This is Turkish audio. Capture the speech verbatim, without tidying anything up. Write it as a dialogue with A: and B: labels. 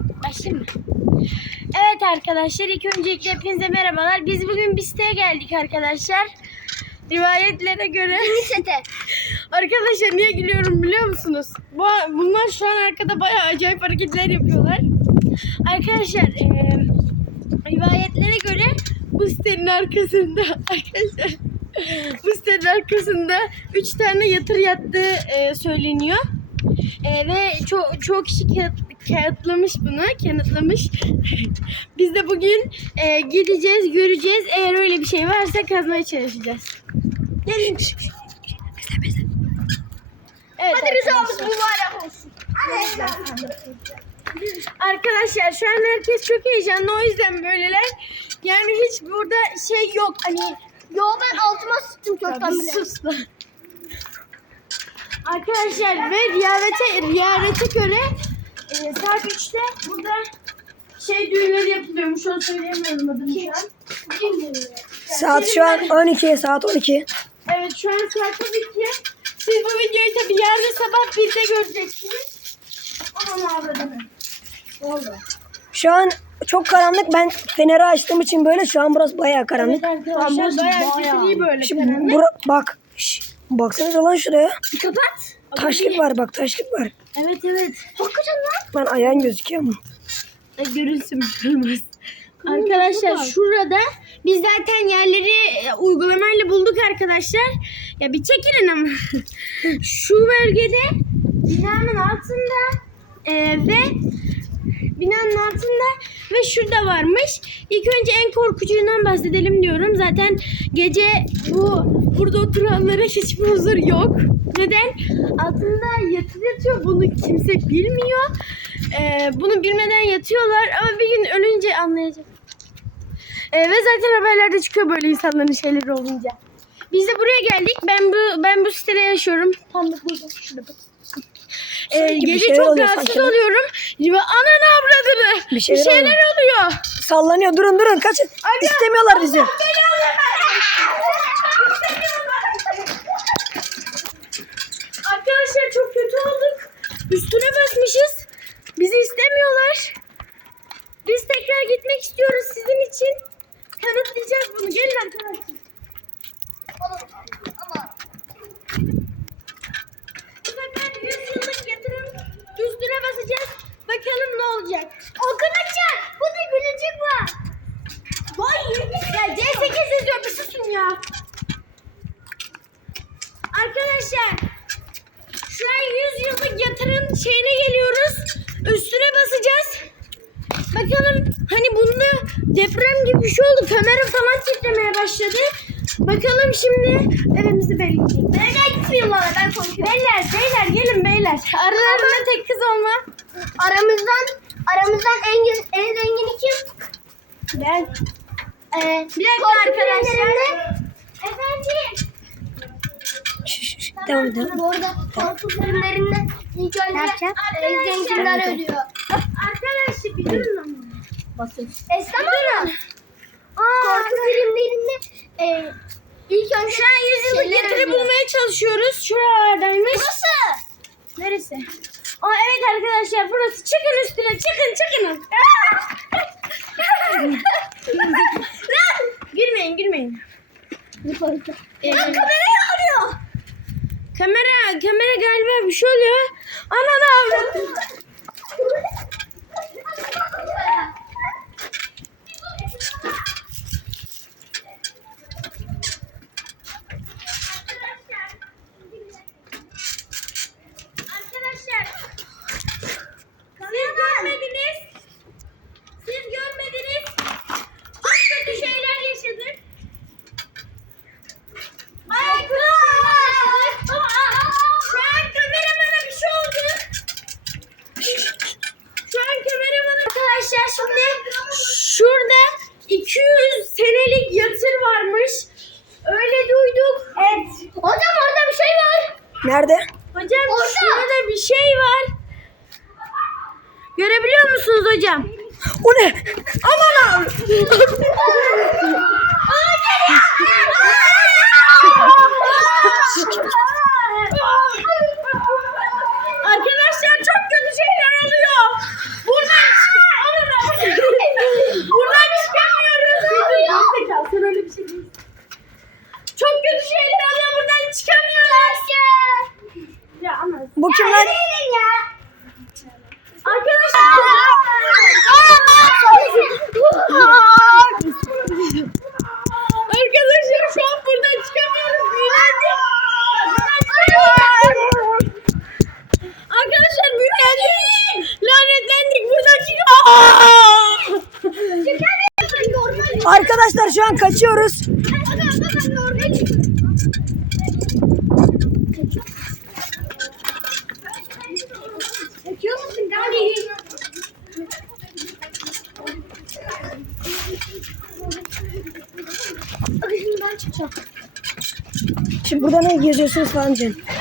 A: Başlayayım mı? Evet arkadaşlar, ilk öncelikle hepinize merhabalar. Biz bugün bir siteye geldik arkadaşlar. Rivayetlere göre.
B: Sete.
A: Arkadaşlar niye gülüyorum biliyor musunuz? Bu, bunlar şu an arkada bayağı acayip hareketler yapıyorlar. Arkadaşlar e, rivayetlere göre bu sitenin arkasında arkadaşlar bu sitenin arkasında üç tane yatır yattığı e, söyleniyor. E, ve çok çok kişi kağıt, kağıtlamış bunu, kanıtlamış. Biz de bugün e, gideceğiz, göreceğiz. Eğer öyle bir şey varsa kazmaya çalışacağız. Gelin. Evet,
B: Hadi bize olsun, mübarek olsun.
A: arkadaşlar şu an herkes çok heyecanlı, o yüzden böyleler. Yani hiç burada şey yok. Hani
B: Yo, ben altıma sıçtım çoktan bile.
A: sus lan. Arkadaşlar ve riyavete, riyavete göre e, saat üçte burada şey düğünleri yapılıyormuş. Onu söyleyemiyorum adını şu an.
C: Saat şu an on iki, saat on iki.
A: Evet, şu an saat on iki. Siz bu videoyu tabii yarın sabah birde göreceksiniz. Aman avradını. Oldu.
C: Şu an çok karanlık. Ben feneri açtığım için böyle şu an burası bayağı karanlık.
A: Evet arkadaşlar, bayağı sifili böyle
C: Şimdi
A: karanlık.
C: bura, bak. Şş, baksanıza lan şuraya.
A: Kapat.
C: Taşlık var bak, taşlık var.
A: Evet evet. Hakikaten lan.
C: Lan ayağın gözüküyor mu?
A: E, görünsün görmez. Arkadaşlar şurada biz zaten yerleri e, uygulamayla bulduk arkadaşlar. Ya bir çekilin ama. Şu bölgede binanın altında e, ve binanın altında ve şurada varmış. İlk önce en korkucundan bahsedelim diyorum. Zaten gece bu burada oturanlara hiçbir huzur yok. Neden? Altında yatıp yatıyor. Bunu kimse bilmiyor. Ee, bunu bilmeden yatıyorlar ama bir gün ölünce anlayacak. Ee, ve zaten haberlerde çıkıyor böyle insanların şeyleri olunca. Biz de buraya geldik. Ben bu ben bu sitede yaşıyorum. Tam da burada. Şurada bak. Ee,
C: Sanki bir
A: gece
C: şeyler
A: çok
C: oluyor
A: rahatsız
C: sanki.
A: oluyorum. Ve ananı avradını.
C: Bir
A: Bir
C: şeyler
A: şeyler,
C: oluyor.
A: oluyor.
C: Sallanıyor. Durun durun, kaçın. İstemiyorlar bizi.
A: Arkadaşlar çok kötü olduk. Üstüne basmışız. Bizi istemiyorlar. Biz tekrar gitmek istiyoruz sizin için. Kanıtlayacağız bunu. Gelin arkadaşlar. Bu sefer yüz yıllık yatırım üstüne basacağız. Bakalım ne olacak.
B: Arkadaşlar, bu da gülücük var.
A: Vay ya C sekiz yazıyor, bir susun ya. Arkadaşlar şu an yüz yıllık yatırım şeyine geliyoruz. Üstüne basacağız. Bakalım, hani bunda deprem gibi bir şey oldu. Kamera falan titremeye başladı. Bakalım şimdi evimizi belirleyecek.
B: Nereye gitmiyorum valla, ben korkuyorum.
A: Beyler, beyler gelin beyler. Aralarında tek kız olma.
B: Aramızdan, aramızdan en, gen- en zengini kim?
A: Ben.
B: Ee,
A: Bir dakika
B: korku
A: arkadaşlar.
B: filmlerinde- Efendim?
C: Şş, şş, devam edelim.
B: Bu arada korku filmlerinde ilk önce
A: Arkadaşlar.
B: e, zenciler ölüyor.
A: Arkadaşlar bir durun ama.
B: Esnaf mı? Korku filmlerinde e, ilk önce
A: Şu an yüz yıllık
B: şeyler
A: yatırım
B: ölüyor.
A: bulmaya çalışıyoruz. Şuralardaymış.
B: Burası.
A: Neresi? Aa evet arkadaşlar, burası. Çıkın üstüne, çıkın çıkın. Lan! Gülmeyin gülmeyin. Ee,
B: Kamerayı alıyor.
A: kamera kamera galiba bir şey oluyor. Ananı avradım. Arkadaşlar, siz görmediniz. Siz görmediniz. Çok kötü şeyler yaşadık. Bayağı kötü şeyler yaşadık. Şu an kameramana bir şey oldu. Şu an kameramana... Arkadaşlar şimdi şurada iki yüz senelik yatır varmış. Öyle duyduk. Evet.
B: Hocam orada bir şey var.
C: Nerede?
A: Hocam
B: Orada.
A: şurada bir şey var. Görebiliyor musunuz hocam?
C: O ne?
A: Aman Arkadaşlar çok kötü şeyler oluyor. Buradan
C: Arkadaşlar şu an kaçıyoruz.
B: Çekiyor musun Gali? Bakın şimdi ben çıkacağım.
C: Şimdi burada ne geziyorsunuz falan diyeceğim.